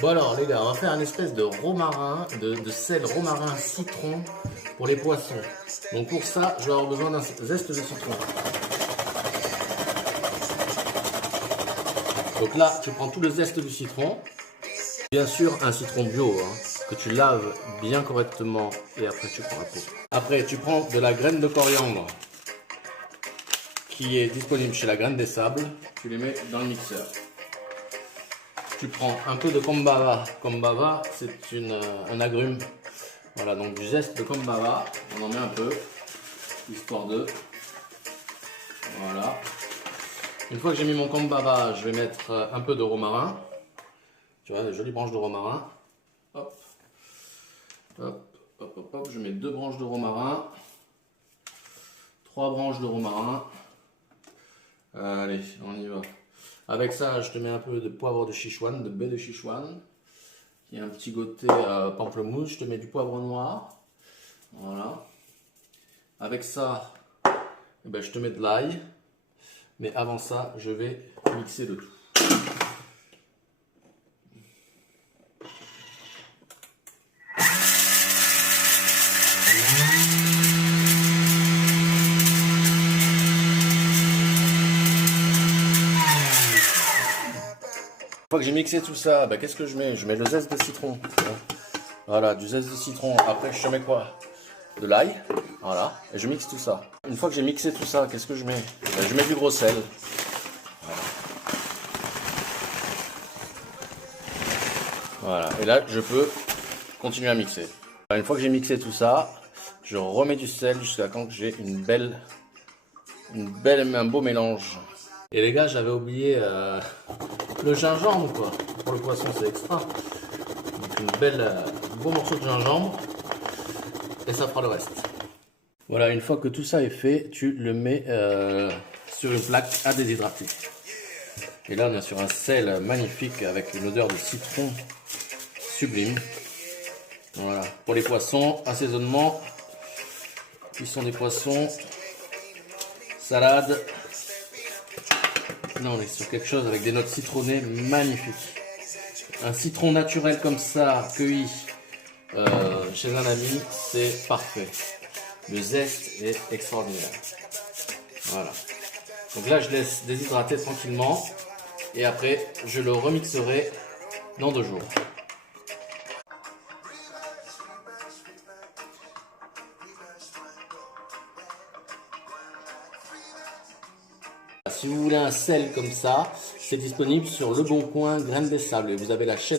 Bon alors les gars, on va faire une espèce de romarin, de sel romarin citron pour les poissons. Donc pour ça, je vais avoir besoin d'un zeste de citron. Donc là, tu prends tout le zeste du citron. Bien sûr, un citron bio, que tu laves bien correctement et après tu prends la peau. Après, tu prends de la graine de coriandre qui est disponible chez la graine des sables. Tu les mets dans le mixeur. Tu prends un peu de kombava. Kombava, c'est un agrume. Voilà, donc du zeste de kombava. On en met un peu, histoire de... Voilà. Une fois que j'ai mis mon kombava, je vais mettre un peu de romarin. Tu vois, des jolies branches de romarin. Hop. Hop, hop, hop, hop. Je mets 2 branches de romarin. 3 branches de romarin. Allez, on y va. Avec ça, je te mets un peu de poivre de Sichuan, de baie de Sichuan, qui a un petit côté pamplemousse. Je te mets du poivre noir. Voilà. Avec ça, eh ben, je te mets de l'ail. Mais avant ça, je vais mixer le tout. Une fois que j'ai mixé tout ça, bah, qu'est-ce que je mets? Je mets le zeste de citron. Voilà, du zeste de citron. Après, je te mets quoi? De l'ail. Voilà, et je mixe tout ça. Une fois que j'ai mixé tout ça, qu'est-ce que je mets? Bah, je mets du gros sel. Voilà, et là, je peux continuer à mixer. Une fois que j'ai mixé tout ça, je remets du sel jusqu'à quand j'ai un beau mélange. Et les gars, j'avais oublié le gingembre, quoi. Pour le poisson, c'est extra. Donc un beau morceau de gingembre. Et ça fera le reste. Voilà, une fois que tout ça est fait, tu le mets sur une plaque à déshydrater. Et là, on est sur un sel magnifique avec une odeur de citron sublime. Voilà, pour les poissons, assaisonnement. Ils sont des poissons, salade. Là, on est sur quelque chose avec des notes citronnées magnifiques. Un citron naturel comme ça, cueilli chez un ami, c'est parfait. Le zeste est extraordinaire. Voilà. Donc là, je laisse déshydrater tranquillement. Et après, je le remixerai dans 2 jours. Si vous voulez un sel comme ça, c'est disponible sur Le Bon Coin, Graines des Sables. Et vous avez la chaîne.